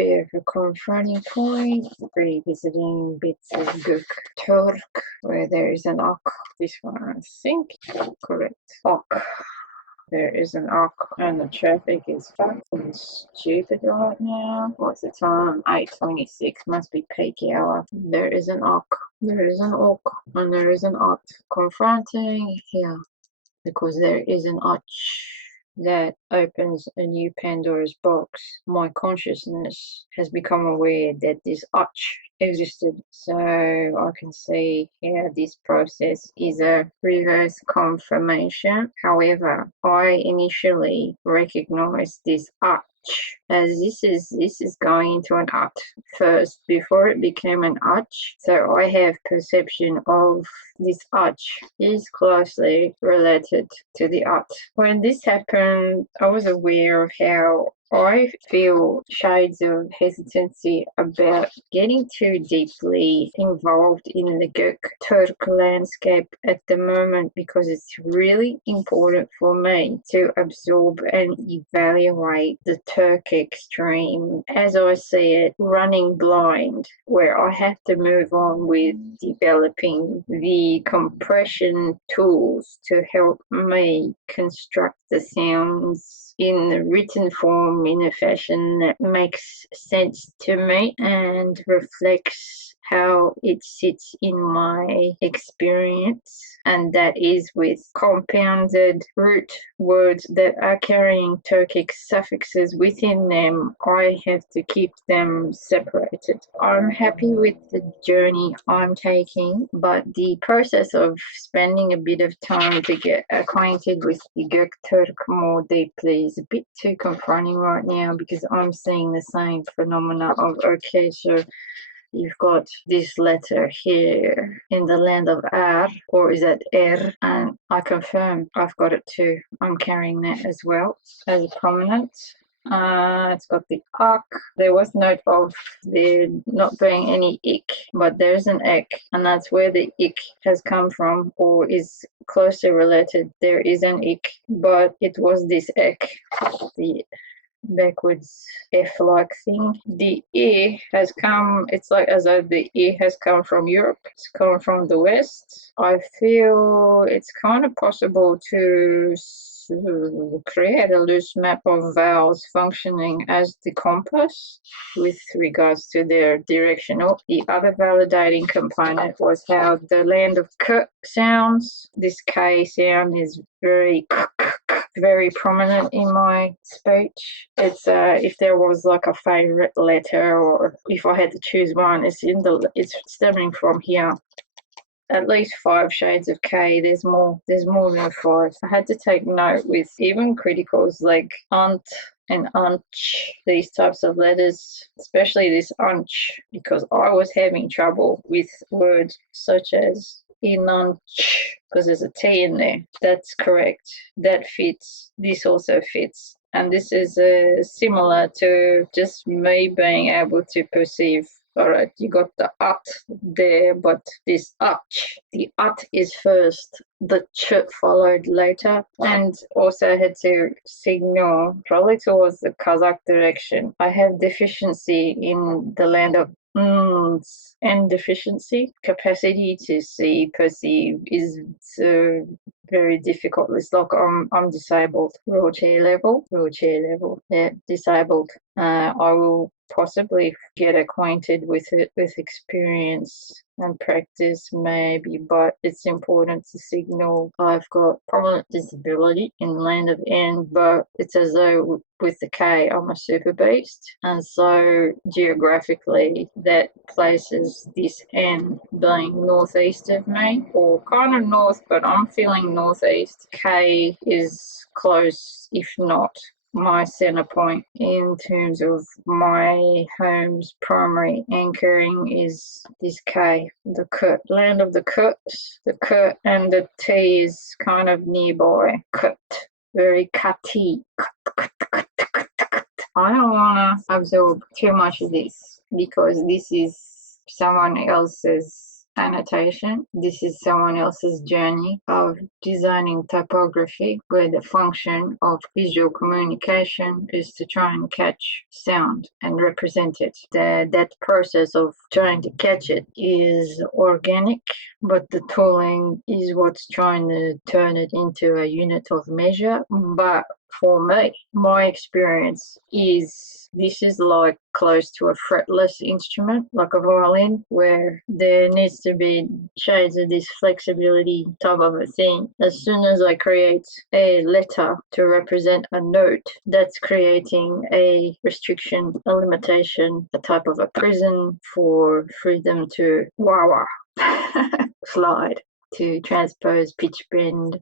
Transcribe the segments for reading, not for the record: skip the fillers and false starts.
bit of a confronting point, revisiting bits of Göktürk where there is an ok. This one I think correct. Ok. There is an ok and the traffic is fucking stupid right now. What's the time? 8:26. Must be peak hour. There is an ok. There is an ok and there is an ot. Confronting here because there is an och that opens a new Pandora's box. My consciousness has become aware that this och existed, so I can see how this process is a reverse confirmation. However, I initially recognized this och as this is going into an ut first before it became an och. So I have perception of this och is closely related to the ut. When this happened, I was aware of how I feel shades of hesitancy about getting too deeply involved in the Göktürk landscape at the moment because it's really important for me to absorb and evaluate the Turkic stream as I see it, running blind, where I have to move on with developing the compression tools to help me construct the sounds in the written form in a fashion that makes sense to me and reflects how it sits in my experience, and that is with compounded root words that are carrying Turkic suffixes within them. I have to keep them separated. I'm happy with the journey I'm taking, but the process of spending a bit of time to get acquainted with the Göktürk more deeply is a bit too confronting right now because I'm seeing the same phenomena of, okay, so you've got this letter here in the land of R, or is that R? And I confirm I've got it too. I'm carrying that as well as a prominent. It's got the ak. There was note of there not being any ik, but there's an ek, and that's where the ik has come from, or is closely related. There is an ik, but it was this ek. The backwards F-like thing. The E has come, it's like as though the E has come from Europe. It's come from the West. I feel it's kind of possible to create a loose map of vowels functioning as the compass with regards to their directional. The other validating component was how the land of K sounds. This K sound is very prominent in my speech. It's if there was like a favorite letter, or if I had to choose one, it's stemming from here. At least 5 shades of K. There's more than 5. I had to take note with even criticals like Kahn't and unch, these types of letters, especially this unch, because I was having trouble with words such as inunch, because there's a T in there. That's correct. That fits. This also fits. And this is similar to just me being able to perceive. All right, you got the ut there, but this ach, the ut is first, the ch followed later, and also had to signal probably towards the Kazakh direction. I have deficiency in the land of and deficiency. Capacity to see, perceive is very difficult. It's like I'm disabled. Wheelchair level. Yeah, disabled. I will possibly get acquainted with it with experience and practice maybe, but it's important to signal I've got prominent disability in land of N, but it's as though with the K I'm a super beast, and so geographically that places this N being northeast of me, or kind of north, but I'm feeling northeast. K is close, if not my center point in terms of my home's primary anchoring is this K, the K, land of the Kurds, the K, and the T is kind of nearby. Kut, very cutty. I don't want to absorb too much of this because this is someone else's annotation. This is someone else's journey of designing typography, where the function of visual communication is to try and catch sound and represent it. That process of trying to catch it is organic, but the tooling is what's trying to turn it into a unit of measure. But for me, my experience is this is like close to a fretless instrument, like a violin, where there needs to be shades of this flexibility type of a thing. As soon as I create a letter to represent a note, that's creating a restriction, a limitation, a type of a prison for freedom to wah slide, to transpose, pitch bend.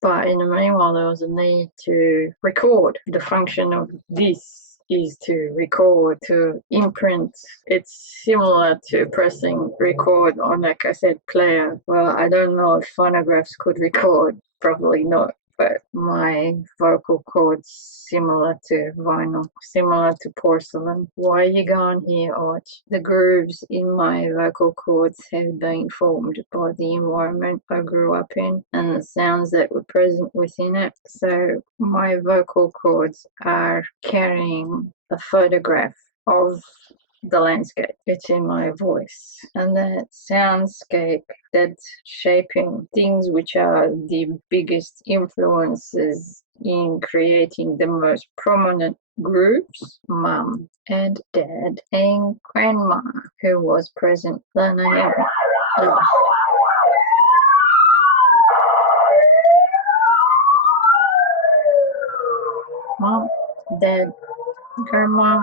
But in the meanwhile, there was a need to record. The function of this is to record, to imprint. It's similar to pressing record on a cassette player. Well, I don't know if phonographs could record, probably not. But my vocal cords similar to vinyl, similar to porcelain. Why are you going here, Arch? The grooves in my vocal cords have been formed by the environment I grew up in and the sounds that were present within it. So my vocal cords are carrying a photograph of the landscape. It's in my voice. And that soundscape, that's shaping things which are the biggest influences in creating the most prominent groups, mum and dad and grandma, who was present then. Mum, dad, grandma.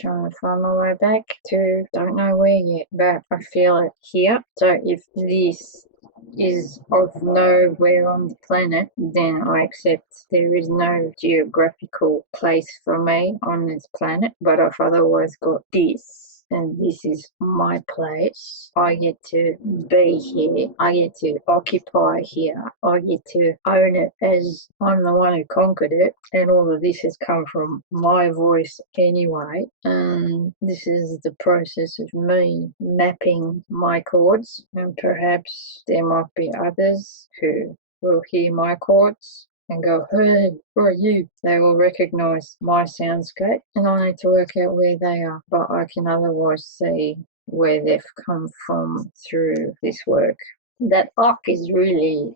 Trying to find my way back to don't know where yet, but I feel it here. So if this is of nowhere on the planet, then I accept there is no geographical place for me on this planet. But I've otherwise got this, and this is my place. I get to be here. I get to occupy here. I get to own it as I'm the one who conquered it. And all of this has come from my voice anyway. And this is the process of me mapping my chords. And perhaps there might be others who will hear my chords and go, hey, who are you? They will recognize my soundscape, and I need to work out where they are, but I can otherwise see where they've come from through this work. That arc is really,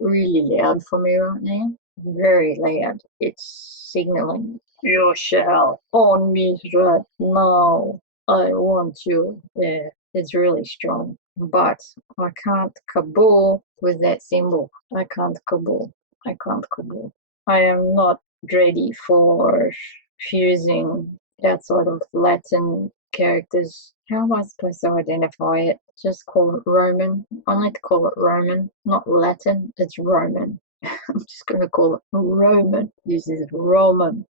really loud for me right now. Very loud. It's signaling, you shall on me right now. I want you. Yeah, it's really strong. But I can't kabul with that symbol. I can't kabul. I am not ready for fusing outside of Latin characters. How am I supposed to identify it? Just call it Roman. I like to call it Roman, not Latin. It's Roman. I'm just going to call it Roman. This is Roman.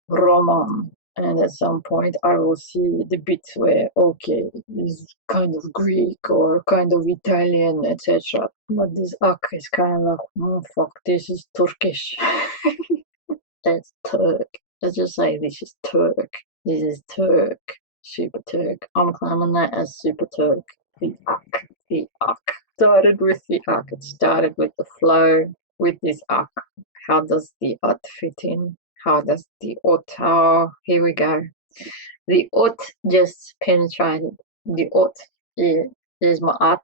And at some point I will see the bits where, okay, this is kind of Greek or kind of Italian, etc. But this ak is kind of like, oh fuck, this is Turkish. That's Turk. Let's just say this is Turk. This is Turk. Super Turk. I'm claiming that as Super Turk. The ak. The ak. Started with the ak. It started with the flow with this ak. How does the ut fit in? How does the ot? Oh, here we go. The ot just penetrated. The ot is my at.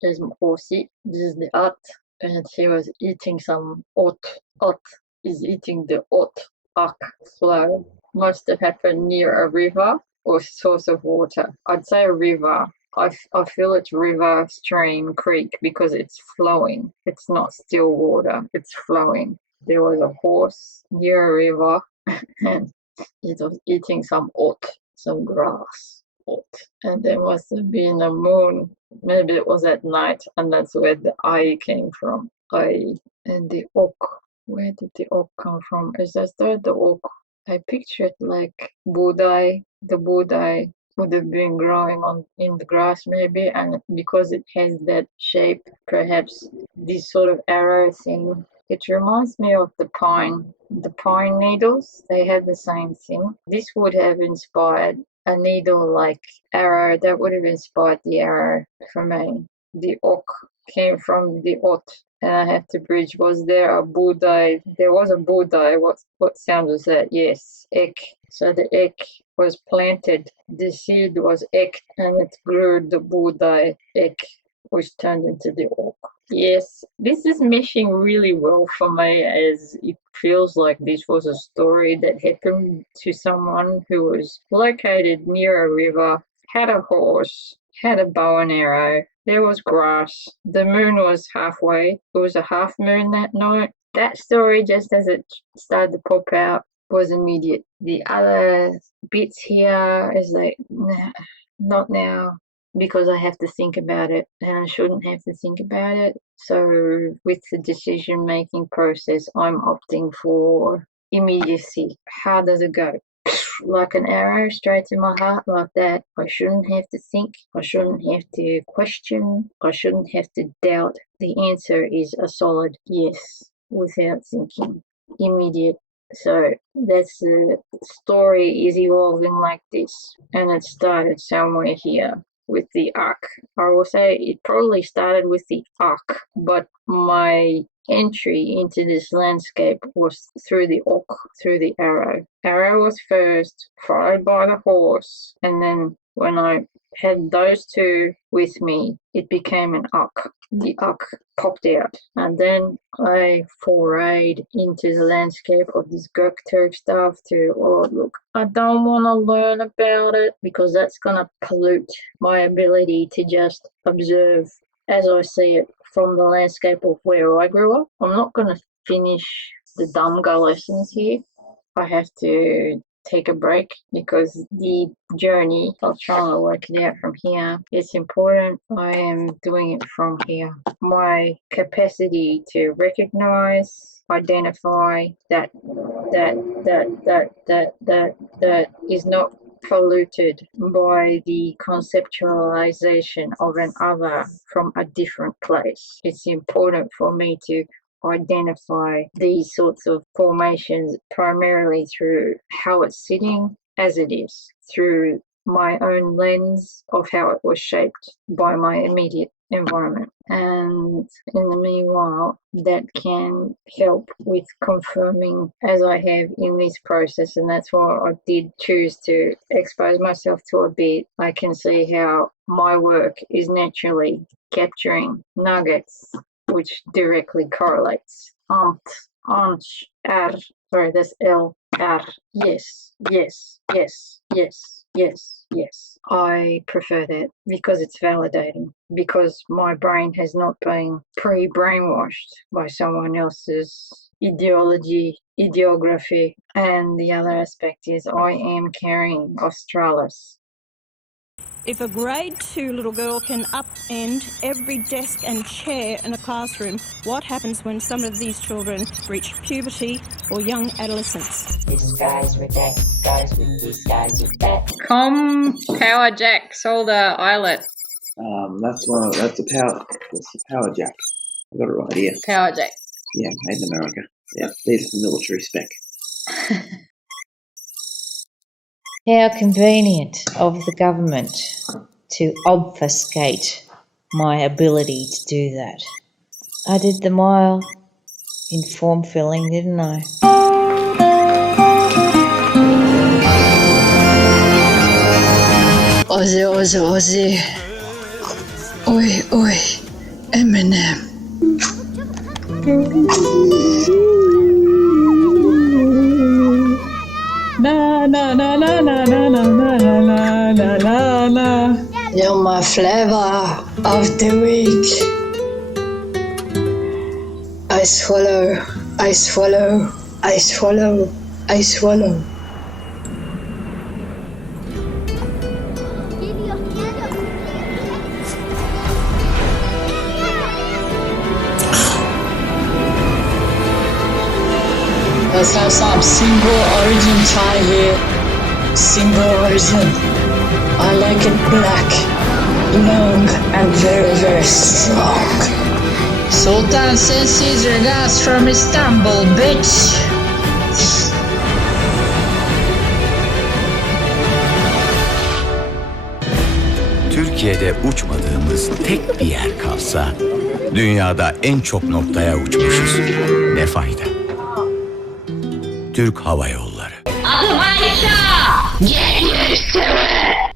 Is my osi. This is the at, and he was eating some ot. Ot is eating the ot. Ak flow must have happened near a river or source of water. I'd say a river. I feel it's river, stream, creek because it's flowing. It's not still water. It's flowing. There was a horse near a river and it was eating some oat, some grass, oat. And there must have been a moon. Maybe it was at night, and that's where the I came from. I and the oak. Where did the oak come from? Is that the oak? I pictured like Budai. The Budai would have been growing in the grass maybe, and because it has that shape, perhaps this sort of arrow thing. It reminds me of the pine needles. They have the same thing. This would have inspired a needle-like arrow that would have inspired the arrow for me. The ok came from the ot, and I have to bridge. Was there a buğday? There was a buğday. What sound was that? Yes, ek. So the ek was planted. The seed was ek, and it grew the buğday ek, which turned into the ok. Yes, this is meshing really well for me, as it feels like this was a story that happened to someone who was located near a river, had a horse, had a bow and arrow, there was grass, the moon was halfway, it was a half moon that night. That story, just as it started to pop out, was immediate. The other bits here is like, nah, not now, because I have to think about it, and I shouldn't have to think about it. So with the decision-making process, I'm opting for immediacy. How does it go? Like an arrow straight to my heart, like that. I shouldn't have to think. I shouldn't have to question. I shouldn't have to doubt. The answer is a solid yes, without thinking. Immediate. So that's the story is evolving like this, and it started somewhere here with the arc. I will say it probably started with the arc, but my entry into this landscape was through the ok, through the arrow. Arrow was first, followed by the horse, and then when I had those two with me, it became an uk. The uk popped out, and then I forayed into the landscape of this Göktürk stuff to, oh look, I don't want to learn about it because that's going to pollute my ability to just observe as I see it from the landscape of where I grew up. I'm not going to finish the Damga lessons here. I have to take a break because the journey of trying to work it out from here is important. I am doing it from here. My capacity to recognize, identify that is not polluted by the conceptualization of an other from a different place. It's important for me to identify these sorts of formations primarily through how it's sitting as it is, through my own lens of how it was shaped by my immediate environment. And in the meanwhile, that can help with confirming, as I have in this process, and that's why I did choose to expose myself to a bit. I can see how my work is naturally capturing nuggets which directly correlates. Sorry, that's L, R. Yes, yes, yes, yes, yes, yes. I prefer that because it's validating, because my brain has not been pre-brainwashed by someone else's ideology, ideography, and the other aspect is I am carrying Australis. If a grade 2 little girl can upend every desk and chair in a classroom, what happens when some of these children reach puberty or young adolescence? This guy's with that, guys with this, guys with that. Power jack, solder eyelet. That's the power jack. I got it right here. Power jack. Yeah, made in America. Yeah, these are the military spec. How convenient of the government to obfuscate my ability to do that. I did the mile in form filling, didn't I? Ozzy, Ozzy, Ozzy. Oi, oi, Eminem. Na na na na na na na na na na na na. You're my flavor of the week. I swallow, I swallow, I swallow, I swallow. Let's have some single origin chai here. Single origin. I like it black, long, and very, very strong. Sultan sends his regards from Istanbul, bitch. Türkiye'de uçmadığımız tek bir yer kalsa, dünyada en çok noktaya uçmuşuz. Ne fayda? Türk Hava Yolları. Adım Ayşe. Get used to it.